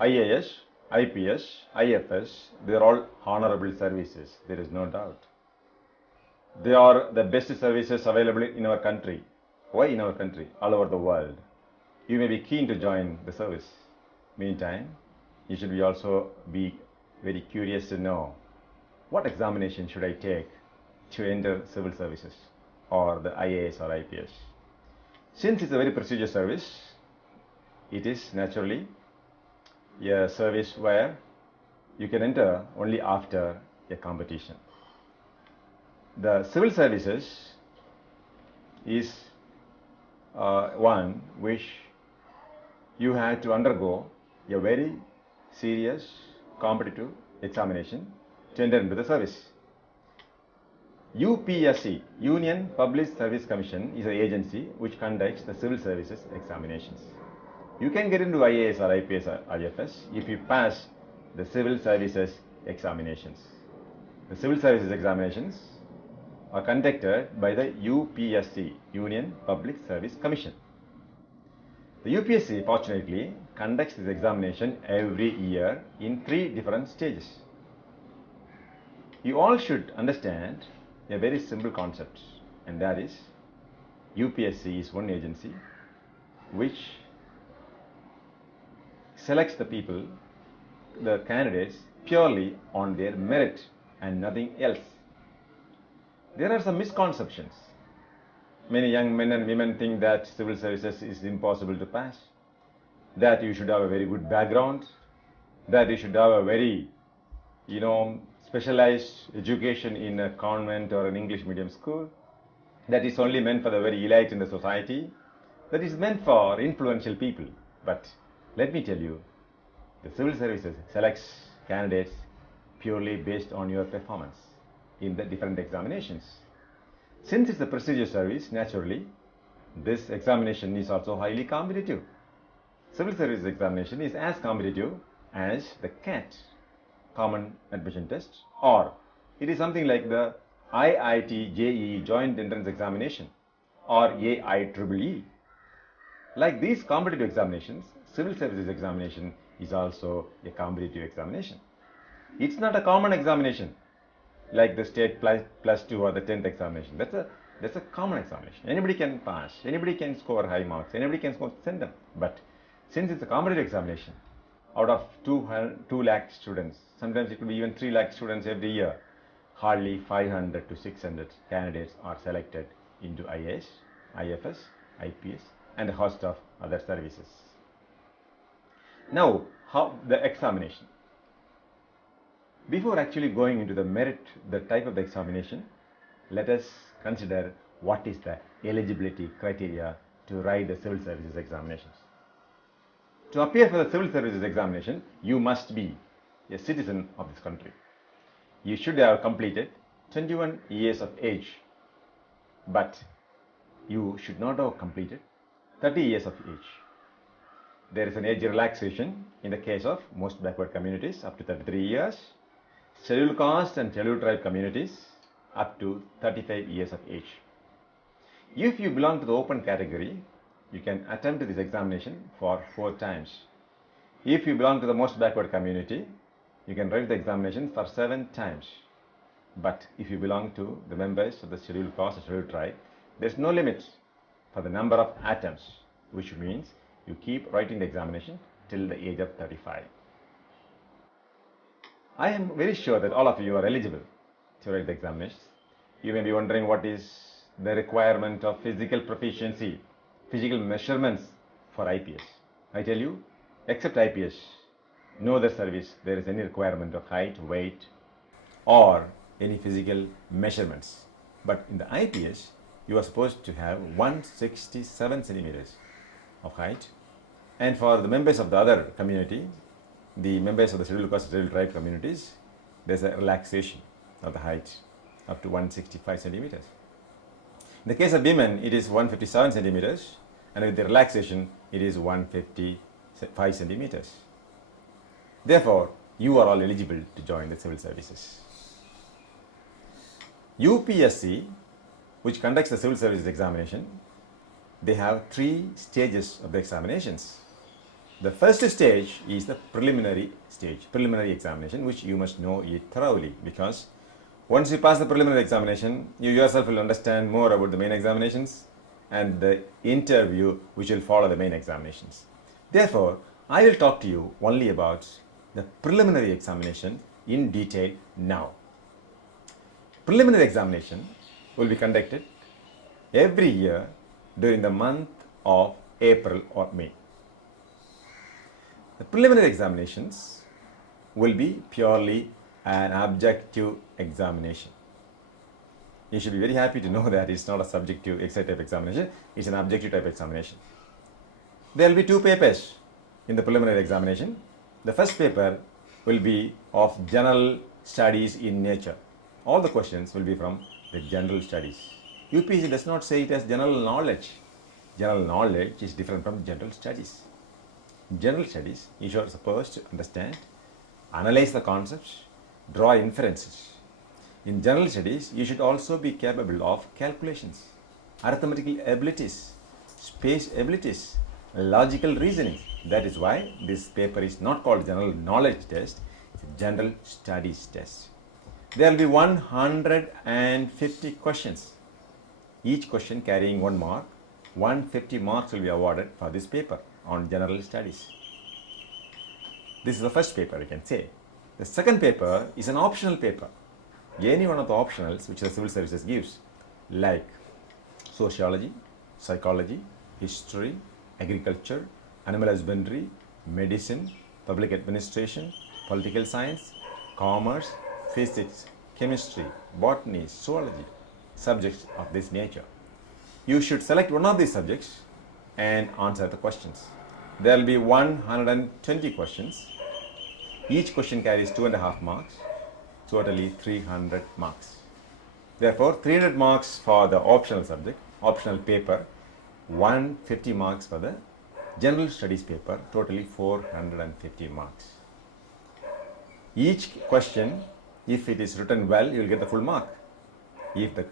IAS, IPS, IFS, they are all honorable services, there is no doubt. They are the best services available in our country. Why in our country? All over the world. You may be keen to join the service. Meantime, you should also be very curious to know what examination should I take to enter civil services or the IAS or IPS. Since it's a very prestigious service, it is naturally a service where you can enter only after a competition. The civil services is one which you have to undergo a very serious competitive examination to enter into the service. UPSC, Union Public Service Commission, is an agency which conducts the civil services examinations. You can get into IAS or IPS or IFS if you pass the civil services examinations. The civil services examinations are conducted by the UPSC, Union Public Service Commission. The UPSC, fortunately, conducts this examination every year in 3 different stages. You all should understand a very simple concept, and that is UPSC is one agency which selects the people, the candidates, purely on their merit and nothing else. There are some misconceptions. Many young men and women think that civil services is impossible to pass, that you should have a very good background, that you should have a very, specialized education in a convent or an English medium school, that is only meant for the very elite in the society, that is meant for influential people. But let me tell you, the civil services selects candidates purely based on your performance in the different examinations. Since it's a prestigious service, naturally, this examination is also highly competitive. Civil service examination is as competitive as the CAT, Common Admission Test, or it is something like the IIT JEE Joint Entrance Examination or AIEEE. Like these competitive examinations, civil services examination is also a competitive examination. It's not a common examination like the state plus 2 or the 10th examination. That's a common examination. Anybody can pass, anybody can score high marks, anybody can send them. But since it's a competitive examination, out of 2 lakh students, sometimes it could be even 3 lakh students every year, hardly 500 to 600 candidates are selected into IAS, IFS, IPS, and a host of other services. Now, how the examination? Before actually going into the merit, the type of the examination, let us consider what is the eligibility criteria to write the civil services examinations. To appear for the civil services examination, you must be a citizen of this country. You should have completed 21 years of age, but you should not have completed 30 years of age. There is an age relaxation in the case of most backward communities up to 33 years, scheduled caste and scheduled tribe communities up to 35 years of age. If you belong to the open category, you can attempt this examination for 4 times. If you belong to the most backward community, you can write the examination for 7 times. But if you belong to the members of the scheduled caste or scheduled tribe, there is no limit for the number of attempts, which means you keep writing the examination till the age of 35. I am very sure that all of you are eligible to write the examinations. You may be wondering what is the requirement of physical proficiency, physical measurements for IPS. I tell you, except IPS, no other service there is any requirement of height, weight, or any physical measurements. But in the IPS, you are supposed to have 167 centimeters of height. And for the members of the other community, the members of the scheduled caste, scheduled tribe communities, there's a relaxation of the height up to 165 centimeters. In the case of women, it is 157 centimeters, and with the relaxation, it is 155 centimeters. Therefore, you are all eligible to join the civil services. UPSC, which conducts the civil services examination, they have 3 stages of the examinations. The first stage is the preliminary stage, preliminary examination, which you must know it thoroughly, because once you pass the preliminary examination, you yourself will understand more about the main examinations and the interview which will follow the main examinations. Therefore, I will talk to you only about the preliminary examination in detail now. Preliminary examination will be conducted every year during the month of April or May. The preliminary examinations will be purely an objective examination. You should be very happy to know that it's not a subjective exam type examination, it's an objective type examination. There will be two papers in the preliminary examination. The first paper will be of general studies in nature. All the questions will be from the general studies. UPSC does not say it as general knowledge. General knowledge is different from general studies. General studies, you are supposed to understand, analyze the concepts, draw inferences. In general studies, you should also be capable of calculations, arithmetical abilities, space abilities, logical reasoning. That is why this paper is not called general knowledge test, it's a general studies test. There will be 150 questions, each question carrying 1 mark. 150 marks will be awarded for this paper on general studies. This is the first paper, you can say. The second paper is an optional paper. Any one of the optionals which the civil services gives, like sociology, psychology, history, agriculture, animal husbandry, medicine, public administration, political science, commerce, physics, chemistry, botany, zoology, subjects of this nature. You should select one of these subjects and answer the questions. There will be 120 questions. Each question carries 2.5 marks, totally 300 marks. Therefore, 300 marks for the optional subject, optional paper, 150 marks for the general studies paper, totally 450 marks. Each question, if it is written well, you will get the full mark. If the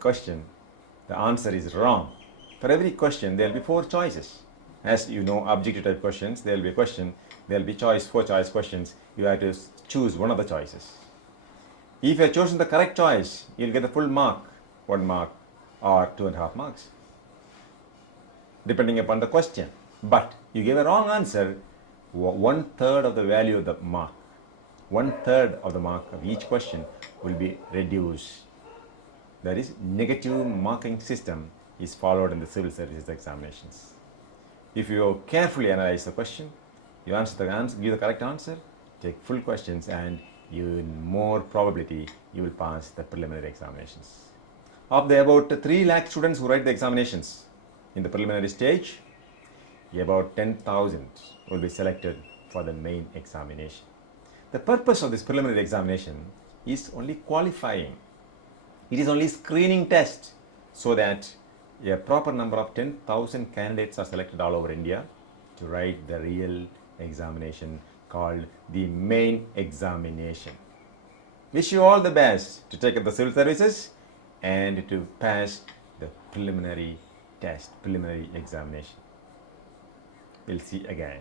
answer is wrong, for every question there will be 4 choices. As you know, objective type questions, there will be a question, there will be 4 choice questions. You have to choose one of the choices. If you have chosen the correct choice, you will get the full mark, 1 mark or 2.5 marks, depending upon the question. But you gave a wrong answer, 1/3 of the value of the mark, 1/3 of the mark of each question will be reduced. That is, negative marking system is followed in the civil services examinations. If you carefully analyze the question, you give the correct answer, take full questions, and in more probability you will pass the preliminary examinations. Of the about 3 lakh students who write the examinations in the preliminary stage, about 10,000 will be selected for the main examination. The purpose of this preliminary examination is only qualifying. It is only screening test, so that a proper number of 10,000 candidates are selected all over India to write the real examination called the main examination. Wish you all the best to take up the civil services and to pass the preliminary test, preliminary examination. We'll see again.